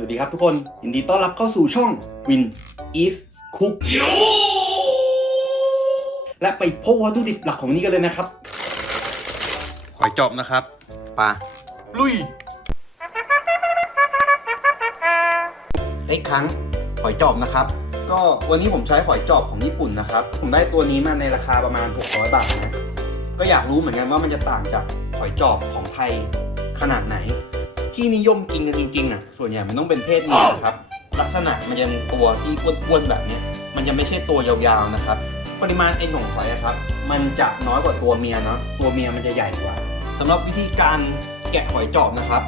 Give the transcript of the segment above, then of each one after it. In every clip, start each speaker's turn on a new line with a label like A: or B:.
A: สวัสดีครับทุกคนยินดีต้อนรับเข้าสู่ช่อง Win is Cook และไปพบวัตถุดิบหลักของวันนี้กันเลยนะครับ หอยจอบนะครับปลาลุยได้ครั้งหอยจอบนะครับ ก็วันนี้ผมใช้หอยจอบของญี่ปุ่นนะครับ ผมได้ตัวนี้มาในราคาประมาณ 600 บาทนะก็อยากรู้เหมือนกันว่ามันจะต่างจากหอยจอบของไทยขนาดไหน ที่นิยมกินกันจริงๆอะส่วนใหญ่มันต้องเป็นเพศเมียครับ ลักษณะมันจะเป็นตัวที่อ้วนๆแบบเนี้ยมันจะไม่ใช่ตัวยาวๆนะครับ ปริมาณเอ็นของหอยครับ มันจะน้อยกว่าตัวเมียเนาะตัวเมียมันจะใหญ่กว่าสำหรับวิธีการแกะหอยจอบนะครับ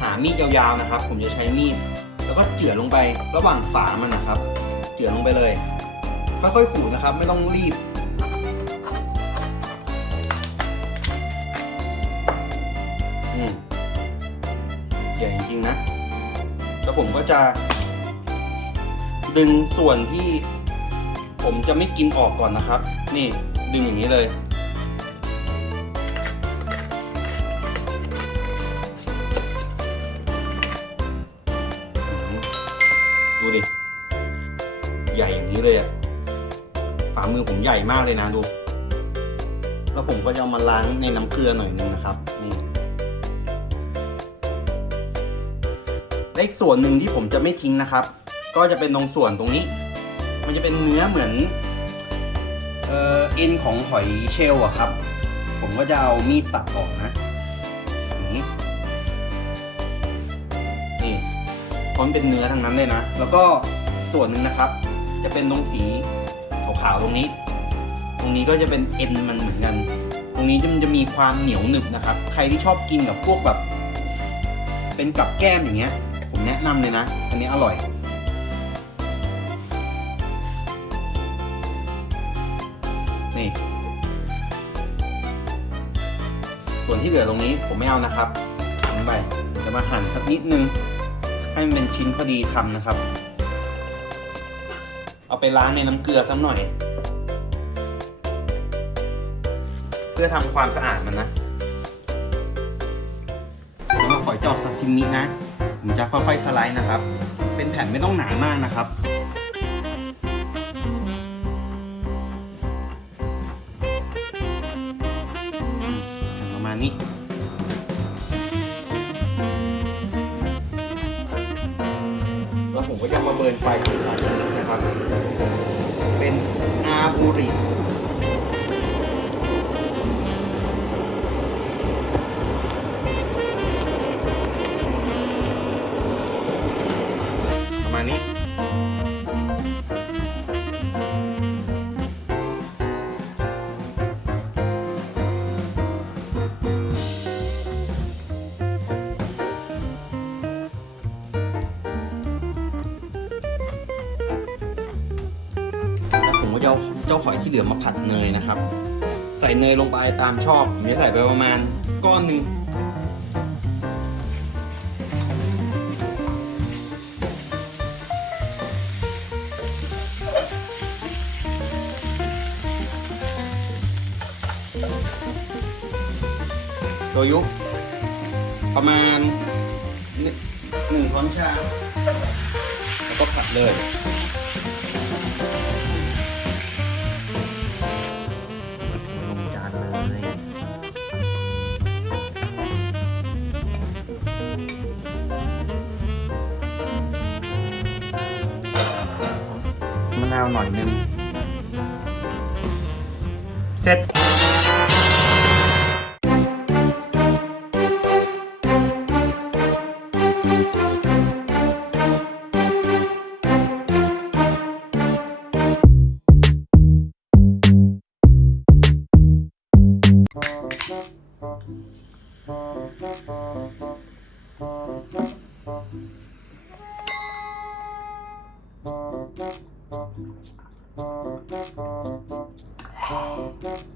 A: หามีดยาวๆนะครับ ผมจะใช้มีดแล้วก็เจือลงไประหว่างฝามันนะครับ เจือลงไปเลยค่อยๆขูดนะครับ ไม่ต้องรีบ งๆนะ แล้วผมก็จะดึงส่วนที่ผมจะไม่กินออกก่อนนะครับ นี่ดึงอย่างนี้เลย ดูดิ ใหญ่อย่างนี้เลยอะฝ่ามือผมใหญ่มากเลยนะดู แล้วผมก็จะเอามาล้างในน้ำเกลือหน่อยนึงนะครับ นี่ และอีกส่วนหนึ่งที่ผมจะไม่ทิ้งนะครับ ก็จะเป็นตรงส่วนตรงนี้ มันจะเป็นเนื้อเหมือนเอ่อเอ็นของหอยเชลล์อะครับ ผมก็จะเอามีดตัดออกนะอย่างนี้นี่พราะมันเป็นเนื้อทั้งนั้นเลยนะ แล้วก็ส่วนหนึ่งนะครับ จะเป็นตรงสีขาวๆตรงนี้ ตรงนี้ก็จะเป็นเอ็นมันเหมือนกัน ตรงนี้มันจะมีความเหนียวหนึบนะครับ ใครที่ชอบกินกับพวกแบบ เป็นกับแก้มอย่างเงี้ย ผมแนะนำเลยนะ อันนี้อร่อย นี่ส่วนที่เหลือตรงนี้ผมไม่เอานะครับทิ้งไปเดี๋ยวจะมาหั่นสักนิดนึง ให้มันเป็นชิ้นพอดีคำนะครับ เอาไปล้างในน้ำเกลือสักหน่อย เพื่อทำความสะอาดมันนะแล้วมาขอยจอบซาซิมินะ ผมจะค่อยๆสไลด์นะครับ เป็นแผ่นไม่ต้องหนามากนะครับ ประมาณนี้แล้วผมก็จะมาเบิร์นไฟที่หลายชนิดนะครับ เป็นอาบูริ จะเอาเจ้าหอยที่เหลือมาผัดเนยนะครับ ใส่เนยลงไปตามชอบผมจะใส่ไปประมาณก้อนหนึ่งโดยุประมาณหนึ่งช้อนชาแล้วก็ผัดเลยาวหน่อยนึง เสร็จ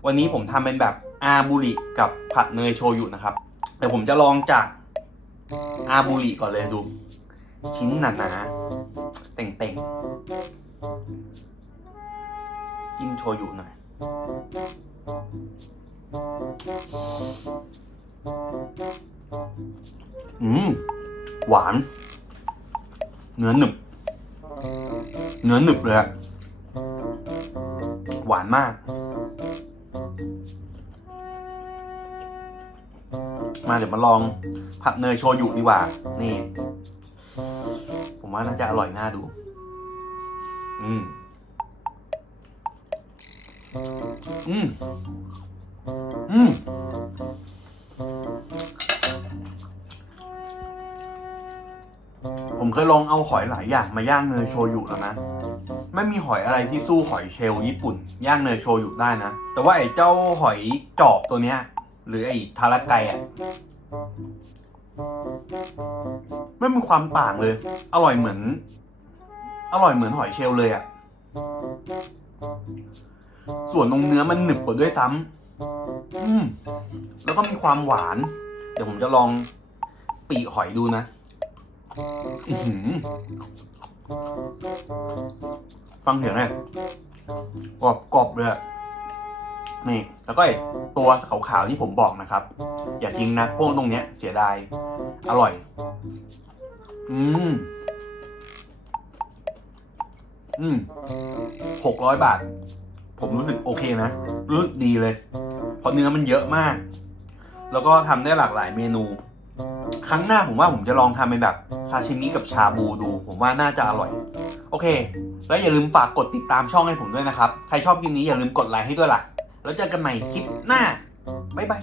A: วันนี้ผมทำเป็นแบบอาบุริกับผัดเนยโชยุนะครับเดี๋ยวผมจะลองจากอาบุริก่อนเลยดู ชิ้นหนาๆเต่งๆจิ้มโชยุหน่อยอืม หวาน เนื้อหนึบ เนื้อหนึบเลยอะหวานมาก มาเดี๋ยวมาลองผัดเนยโชยุดีกว่า นี่ ผมว่าน่าจะอร่อยน่าดู อืม อืม อืม ผมเคยลองเอาหอยหลายอย่างมาย่างเนยโชยุแล้วนะ ไม่มีหอยอะไรที่สู้หอยเชลล์ญี่ปุ่น ย่างเนยโชยุได้นะ แต่ว่าไอ้เจ้าหอยจอบตัวเนี้ย หรือไอ้ทาราไกอะไม่มีความต่างเลย อร่อยเหมือน อร่อยเหมือนหอยเชลเลยอะ ส่วนตรงเนื้อมันหนึบกว่าด้วยซ้ำอืม แล้วก็มีความหวาน เดี๋ยวผมจะลองปีหอยดูนะฟังเสียงเลยกรอบกรอบเลยอะ นี่แล้วก็ไอตัวขาวๆที่ผมบอกนะครับ อย่าทิ้งนะพวกตรงเนี้ยเสียดาย อร่อย อืม อืมหกร้อยบาท ผมรู้สึกโอเคนะ รู้สึกดีเลย เพราะเนื้อมันเยอะมาก แล้วก็ทำได้หลากหลายเมนู ครั้งหน้าผมว่าผมจะลองทำเป็นแบบซาชิมิกับชาบูดู ผมว่าน่าจะอร่อย โอเค แล้วอย่าลืมฝากกดติดตามช่องให้ผมด้วยนะครับ ใครชอบคลิปนี้อย่าลืมกดไลค์ให้ด้วยล่ะ แล้วเจอกันใหม่คลิปหน้า บ๊ายบาย